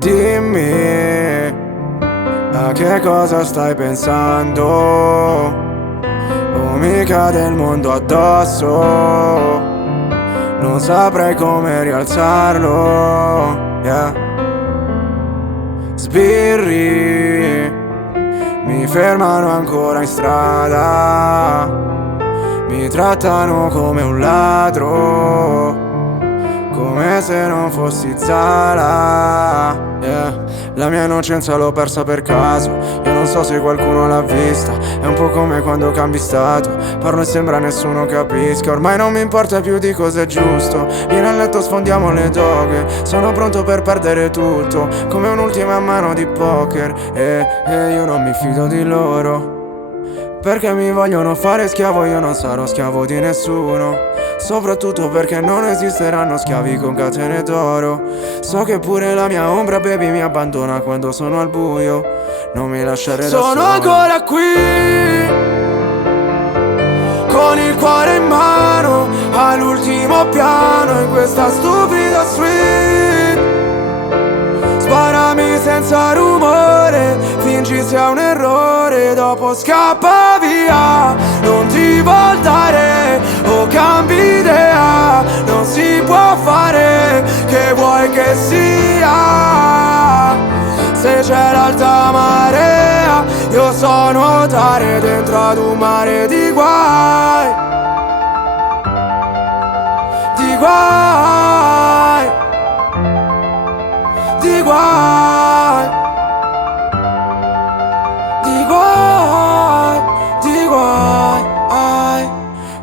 Dimmi, a che cosa stai pensando? O mi cade il mondo addosso, non saprei come rialzarlo, yeah. Sbirri mi fermano ancora in strada, mi trattano come un ladro, come se non fossi Zala, yeah. La mia innocenza l'ho persa per caso, io non so se qualcuno l'ha vista. È un po' come quando cambi stato, parlo e sembra nessuno capisca. Ormai non mi importa più di cosa è giusto, vieni a letto, sfondiamo le doghe. Sono pronto per perdere tutto, come un'ultima mano di poker. E io non mi fido di loro, perché mi vogliono fare schiavo, io non sarò schiavo di nessuno. Soprattutto perché non esisteranno schiavi con catene d'oro. So che pure la mia ombra, baby, mi abbandona quando sono al buio. Non mi lasciare da solo. Sono ancora qui, con il cuore in mano, all'ultimo piano, in questa stupida suite. Sparami senza rumore, fingi sia un errore, dopo scappa via. Non ti voltare o cambi idea, non si può fare, che vuoi che sia. Se c'è l'alta marea, io so nuotare dentro ad un mare di guai. Di guai, di guai, di guai, di guai.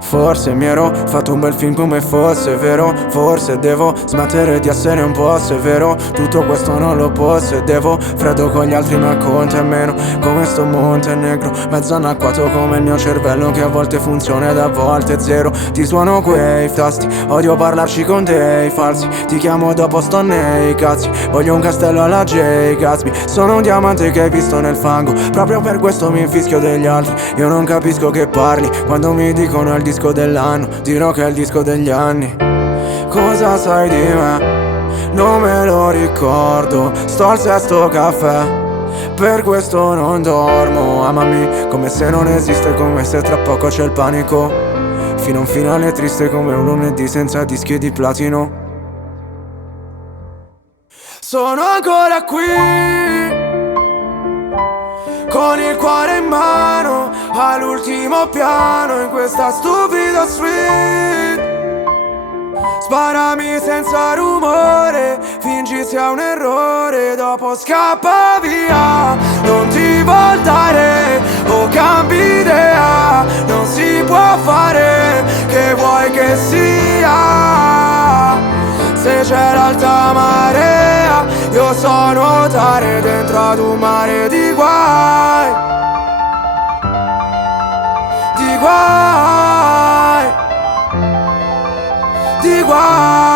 Forse mi ero fatto un bel film come fosse vero, forse devo smettere di essere un po' severo. Tutto questo non lo possedevo, freddo con gli altri ma conta meno. Come sto Montenegro, mezzo anacquato come il mio cervello, che a volte funziona ed a volte zero. Ti suono quei tasti, odio parlarci con dei falsi. Ti chiamo dopo sto nei cazzi, voglio un castello alla J. Gatsby. Sono un diamante che hai visto nel fango, proprio per questo mi infischio degli altri. Io non capisco che parli, quando mi dicono è il disco dell'anno, dirò che è il disco degli anni. Cosa sai di me? Non me lo ricordo, sto al sesto caffè, per questo non dormo. Amami come se non esiste, come se tra poco c'è il panico. Fino a un finale triste come un lunedì senza dischi di platino. Sono ancora qui, con il cuore in mano, all'ultimo piano, in questa stupida suite. Sparami senza rumore, fingi sia un errore, dopo scappa via. Non ti voltare o cambi idea, non si può fare, che vuoi che sia. Se c'è l'alta marea, io so nuotare dentro ad un mare di guai. Di guai, di guai.